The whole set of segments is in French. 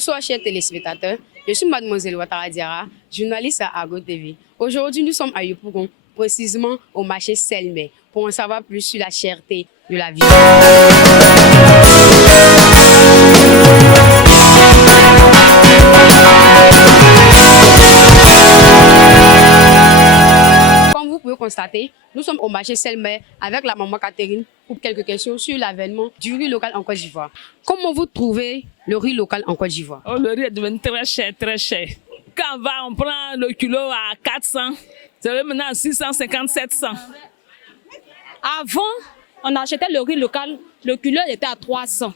Bonsoir chers téléspectateurs, je suis mademoiselle Ouattara Diarra, journaliste à Argo TV. Aujourd'hui nous sommes à Yopougon, précisément au marché Selmé, pour en savoir plus sur la cherté de la vie. Comme vous pouvez constater, nous sommes au marché Selmé avec la maman Catherine pour quelques questions sur l'avènement du riz local en Côte d'Ivoire. Comment vous trouvez le riz local en Côte d'Ivoire? Oh, le riz est devenu très cher, très cher. Quand on prend le kilo à 400, c'est maintenant à 650, 700. Avant, on achetait le riz local, le kilo était à 300.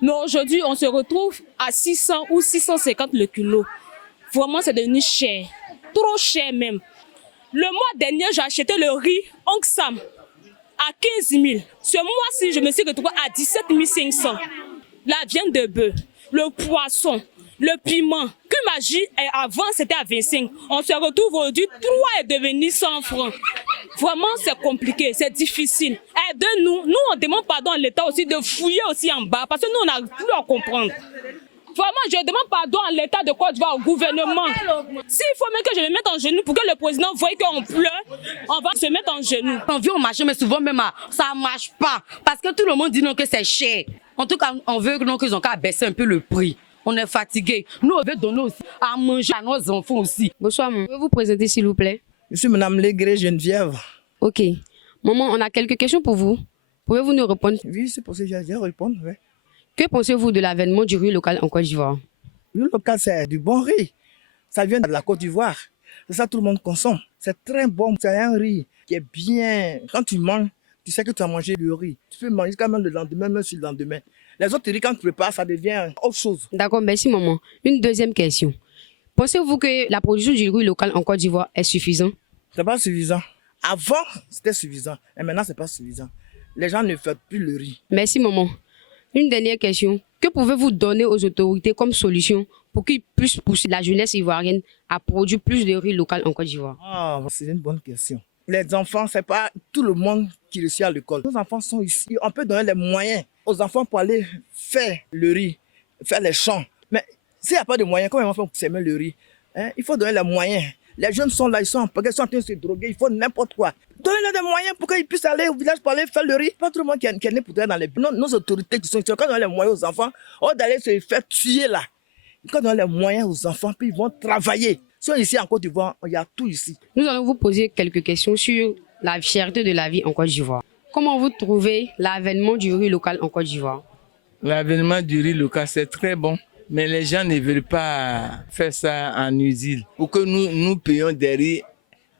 Mais aujourd'hui, on se retrouve à 600 ou 650 le kilo. Vraiment, c'est devenu cher. Trop cher même. Le mois dernier, j'ai acheté le riz Oncle Sam à 15 000. Ce mois-ci, je me suis retrouvée à 17 500. La viande de bœuf, le poisson, le piment. Que magie, avant, c'était à 25. On se retrouve aujourd'hui, 3 est devenu 100 francs. Vraiment, c'est compliqué, c'est difficile. Aidez-nous. Nous, on demande pardon à l'État aussi de fouiller aussi en bas parce que nous, on n'a plus à comprendre. Vraiment, je demande pardon à l'État de Côte d'Ivoire, au gouvernement. S'il faut même que je me mette en genoux pour que le président voie qu'on pleure, on va se mettre en genoux. On vient au marché, mais souvent même, ça ne marche pas. Parce que tout le monde dit non que c'est cher. En tout cas, on veut qu'ils ont qu'à baisser un peu le prix. On est fatigué. Nous, on veut donner aussi à manger à nos enfants aussi. Bonsoir, maman. Pouvez-vous présenter s'il vous plaît? Je suis Mme Légré Geneviève. Ok. Maman, on a quelques questions pour vous. Pouvez-vous nous répondre? Oui, c'est possible, j'ai à répondre. Oui. Que pensez-vous de l'avènement du riz local en Côte d'Ivoire? Le local, c'est du bon riz. Ça vient de la Côte d'Ivoire. C'est ça que tout le monde consomme. C'est très bon. C'est un riz qui est bien. Quand tu manges, tu sais que tu as mangé le riz. Tu peux manger quand même le lendemain, même sur le lendemain. Les autres riz, quand tu prépares, ça devient autre chose. D'accord, merci maman. Une deuxième question. Pensez-vous que la production du riz local en Côte d'Ivoire est suffisante? C'est pas suffisant. Avant, c'était suffisant. Et maintenant, c'est pas suffisant. Les gens ne font plus le riz. Merci maman. Une dernière question. Que pouvez-vous donner aux autorités comme solution pour qu'ils puissent pousser la jeunesse ivoirienne à produire plus de riz local en Côte d'Ivoire? Ah, c'est une bonne question. Les enfants, c'est pas tout le monde qui réussit à l'école. Nos enfants sont ici. On peut donner les moyens aux enfants pour aller faire le riz, faire les champs. Mais s'il n'y a pas de moyens, comment ils vont faire pour s'aimer le riz? Il faut donner les moyens. Les jeunes sont là, ils sont en train de se droguer, il faut n'importe quoi. Donnez-leur des moyens pour qu'ils puissent aller au village pour aller faire le riz. Pas tout le monde qui est né pour travailler dans les... Nos autorités qui sont ici, quand on donne les moyens aux enfants, on d'aller se faire tuer là. Quand on donne les moyens aux enfants, puis ils vont travailler. Si on est ici en Côte d'Ivoire, il y a tout ici. Nous allons vous poser quelques questions sur la cherté de la vie en Côte d'Ivoire. Comment vous trouvez l'avènement du riz local en Côte d'Ivoire? L'avènement du riz local, c'est très bon. Mais les gens ne veulent pas faire ça en usine. Pour que nous payons des riz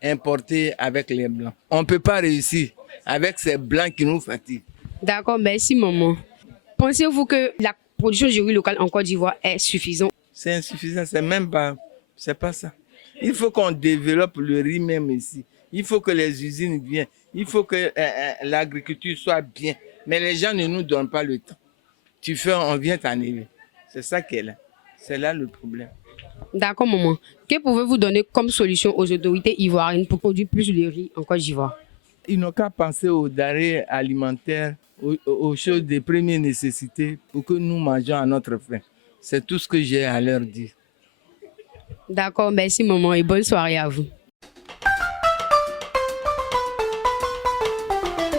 importés avec les blancs. On ne peut pas réussir avec ces blancs qui nous fatiguent. D'accord, merci maman. Pensez-vous que la production du riz local en Côte d'Ivoire est suffisante? C'est insuffisant, c'est pas ça. Il faut qu'on développe le riz même ici. Il faut que les usines viennent. Il faut que l'agriculture soit bien. Mais les gens ne nous donnent pas le temps. Tu fais, on vient t'enlever. C'est ça qu'elle est là. C'est là le problème. D'accord, maman. Que pouvez-vous donner comme solution aux autorités ivoiriennes pour produire plus de riz en Côte d'Ivoire? Ils n'ont qu'à penser aux denrées alimentaires, aux choses de première nécessité pour que nous mangeons à notre faim. C'est tout ce que j'ai à leur dire. D'accord, merci maman et bonne soirée à vous.